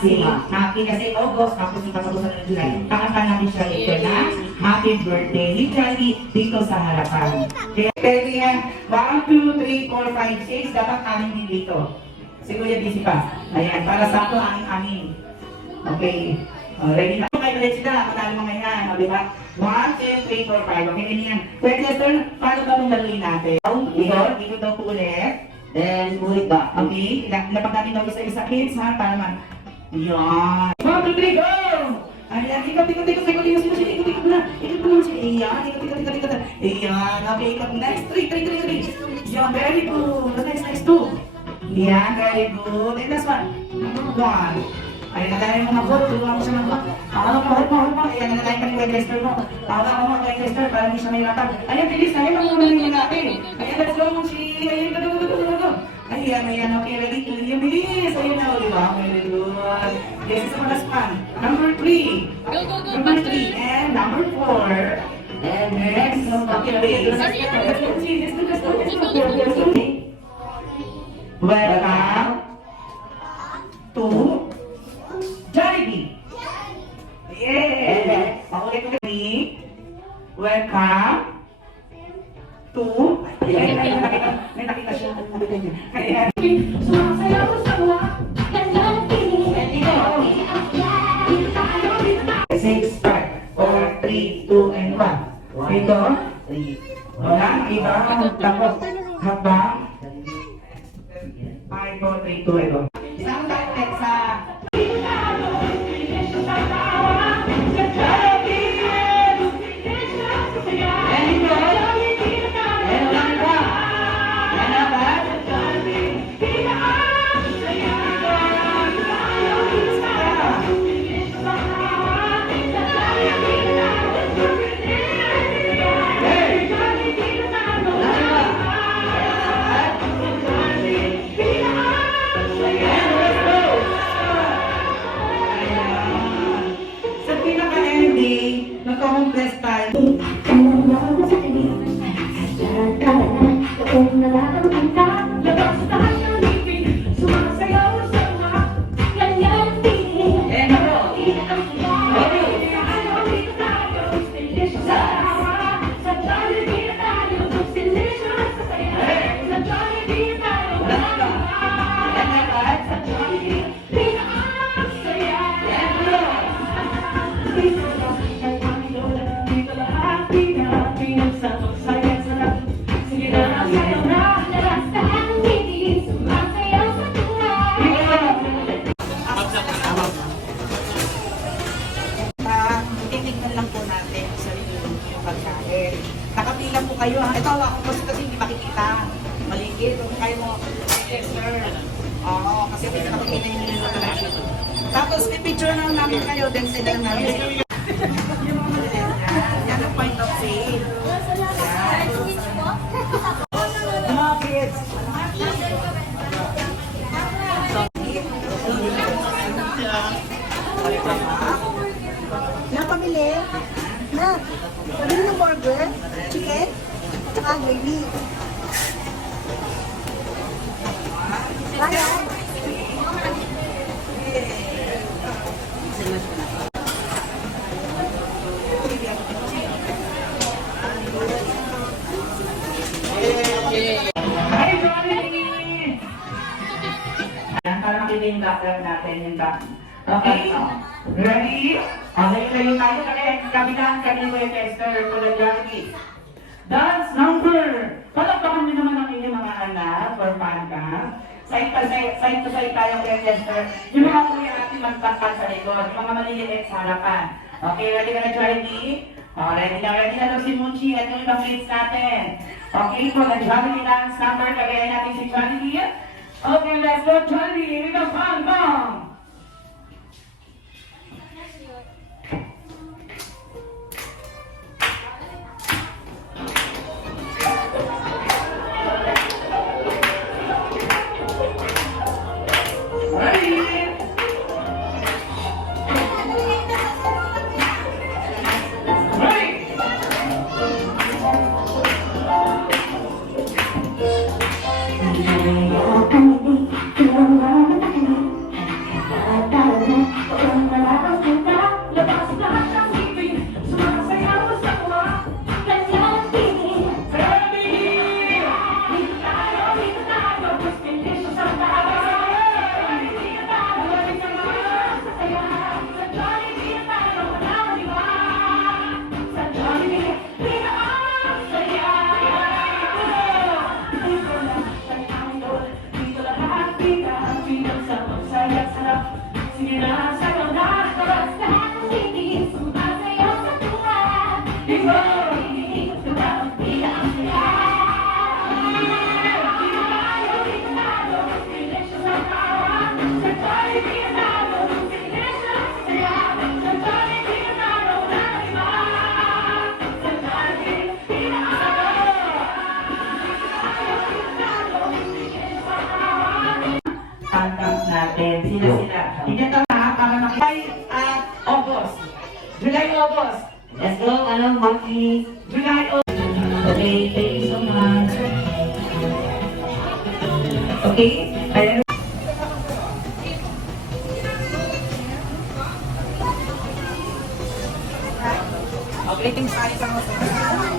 Maxima. Happy kasi August, tapos ikatapusan ng July. Kakanta natin siya ito na happy birthday. Literally, dito sa harapan. Kaya pwede yan, 1, 2, 3, 4, 5, 6, dapat amin din dito. Siguro yan busy pa. Ayan, para sa ito, amin. Okay. Ready na. Okay, ulit sila. Matalo mga yan. O, diba? 1, 2, 3, 4, 5. Okay, ganyan. Pwede Lester, paano ba itong laluin natin? Dito daw po ulit. Then, ulit ba? Okay, lapag natin daw isa-isa kids ha, para man. Yan. 1, 2, 3, go! Ayan, ikot na. Ikot mo siya. Ayan, ikot. Ayan, okay, ikot. Next, 3. Yan, very good. Next, 2. Yan, very good. And last one. Number 1. Ayan, nalayan mo mga bot. Tulungan mo siya ng bot. Hawak mo. Ayan, nalayan ka ni Kuya Lester mo. Hawak mo Kuya Lester para hindi siya may latag. Ayan, bilis. Ayan, mamuna natin. Ayan, let's go, Mushi. Ayan, go. Ayan, okay, ready? Bilis. Ayan na, diba? Very good. This is the last one. Number 3. Number 3. And number 4. And next. Okay, wait. Let's go. Welcome to Jollibee. Yes. Ulit. Welcome to. May nakita siya. Sumasayaw sa uwa. Ganda ng piling. 6, 5, 4, 3, 2, and 1. Ito. Wala. Iba. Tapos habang 5, 4, 3, 2, ito. Isang tayo sa nagka-homeless tayo. Titignan lang po natin sa yung pagkain. Nakapila po kayo ha. Ito ako kasi hindi makikita. Maligid. Kayo mo, yes sir. Oo, kasi hindi nakikita yung nilalaman. Tapos pipicture na namin kayo, then sila namin. Yung mga maliliit yan. Yan ang point of sale. Yan. Yung mga kids. Pamili na pabili ng burger, chicken, tsaka gravy. Kaya? Hi, Johnny! Para makita yung background natin, yung back. Okay, ready? Okay, tayo kaya kabilang kami ko yung tester for the Jollibee. Dance number! Palagpakan nyo naman ang inyong mga anak for fun ka. Side to side tayo kaya tester. Yung mga kuya natin magpagpag sa likod, yung mga maliliit sa harapan. Okay, ready ka na Jollibee? Oh, ready na si Munchi at yung ibang mates natin. Okay, for the Jollibee dance number, kagaya natin si Jollibee. Okay, let's go Jollibee! We go fun, bong! Sa'yo na, lahat ng titig, sumasayaw sa tuwa. Di mo hinihingi sa bawat bilang saya. Di tayo itinalo, sinisyo sa tawa. Sa tayo itinalo, sinisyo sa saya. Sa tayo itinalo, na iba. Sa tayo itinalo. Pantang natin. Sila. Hindi ito na para makikay at August. July, August. Let's go, monkey. July, August. Okay, thank you so much. Okay, ayan. Okay, things tayo sa mga